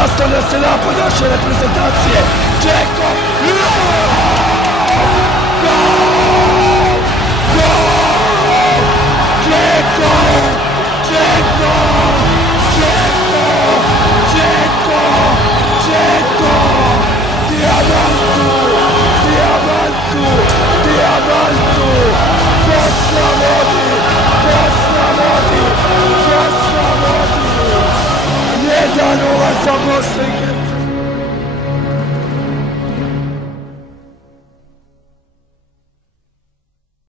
nastavlja se napad naše reprezentacije. Džeko! Gol! Gol! Džeko! Džeko! Džeko! Džeko! Džeko! Diamantu! Diamantu! Diamantu! Bosna vodi! Bosna vodi! Bosna vodi! 1:0 za Bosnu i Hercegovinu.